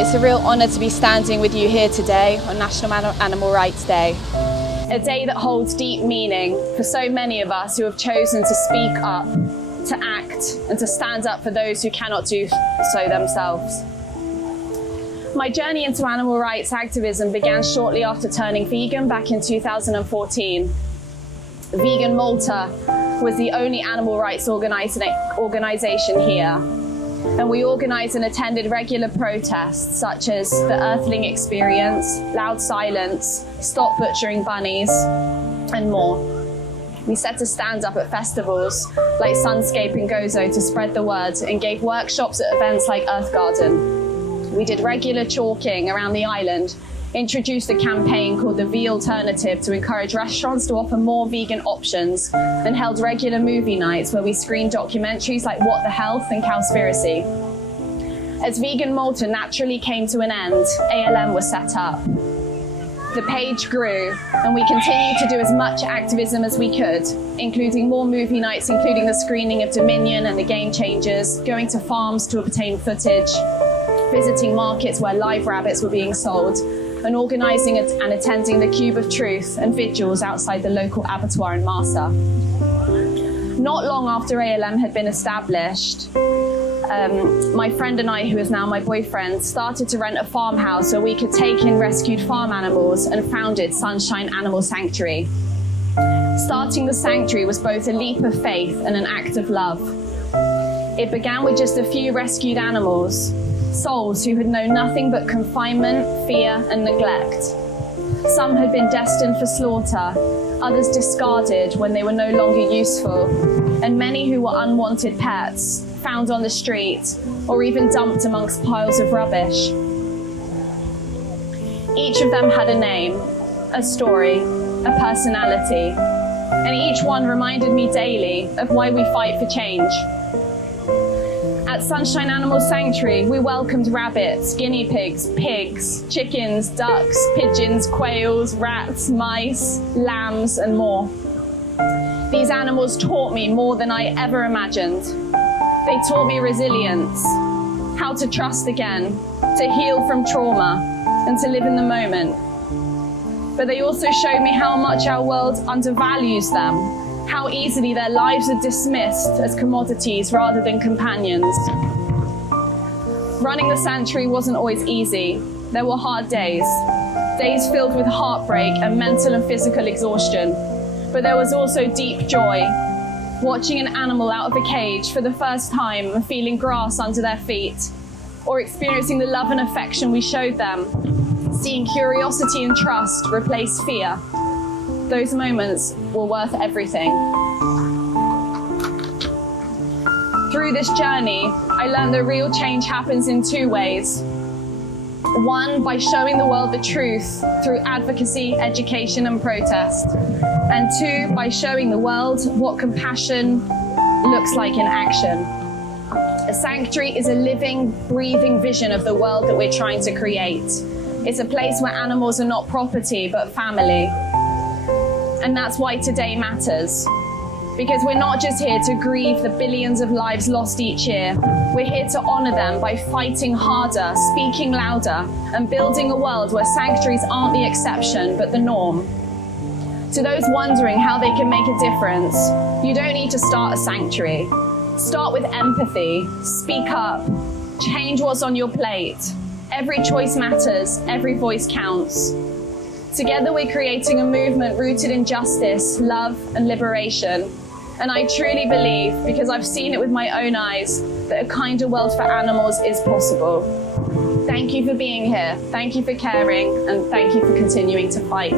It's a real honour to be standing with you here today on National Animal Rights Day. A day that holds deep meaning for so many of us who have chosen to speak up, to act, and to stand up for those who cannot do so themselves. My journey into animal rights activism began shortly after turning vegan back in 2014. Vegan Malta was the only animal rights organisation here, and we organised and attended regular protests such as the Earthling Experience, Loud Silence, Stop Butchering Bunnies, and more. We set to stand up at festivals like Sunscape and Gozo to spread the word, and gave workshops at events like Earth Garden. We did regular chalking around the island, introduced a campaign called the V Alternative to encourage restaurants to offer more vegan options, and held regular movie nights where we screened documentaries like What the Health and Cowspiracy. As Vegan Malta naturally came to an end, ALM was set up. The page grew, and we continued to do as much activism as we could, including more movie nights, including the screening of Dominion and The Game Changers, going to farms to obtain footage, visiting markets where live rabbits were being sold, and organising and attending the Cube of Truth and vigils outside the local abattoir in Marsa. Not long after ALM had been established, my friend and I, who is now my boyfriend, started to rent a farmhouse so we could take in rescued farm animals, and founded Sunshine Animal Sanctuary. Starting the sanctuary was both a leap of faith and an act of love. It began with just a few rescued animals, souls who had known nothing but confinement, fear, and neglect. Some had been destined for slaughter, others discarded when they were no longer useful, and many who were unwanted pets, found on the street, or even dumped amongst piles of rubbish. Each of them had a name, a story, a personality, and each one reminded me daily of why we fight for change. At Sunshine Animal Sanctuary, we welcomed rabbits, guinea pigs, pigs, chickens, ducks, pigeons, quails, rats, mice, lambs, and more. These animals taught me more than I ever imagined. They taught me resilience, how to trust again, to heal from trauma, and to live in the moment. But they also showed me how much our world undervalues them, how easily their lives are dismissed as commodities rather than companions. Running the sanctuary wasn't always easy. There were hard days filled with heartbreak and mental and physical exhaustion. But there was also deep joy, watching an animal out of a cage for the first time and feeling grass under their feet, or experiencing the love and affection we showed them, seeing curiosity and trust replace fear. Those moments were worth everything. Through this journey, I learned that real change happens in two ways. One, by showing the world the truth through advocacy, education, and protest. And two, by showing the world what compassion looks like in action. A sanctuary is a living, breathing vision of the world that we're trying to create. It's a place where animals are not property, but family. And that's why today matters. Because we're not just here to grieve the billions of lives lost each year. We're here to honour them by fighting harder, speaking louder, and building a world where sanctuaries aren't the exception, but the norm. To those wondering how they can make a difference, you don't need to start a sanctuary. Start with empathy, speak up, change what's on your plate. Every choice matters, every voice counts. Together we're creating a movement rooted in justice, love, and liberation. And I truly believe, because I've seen it with my own eyes, that a kinder world for animals is possible. Thank you for being here, thank you for caring, and thank you for continuing to fight.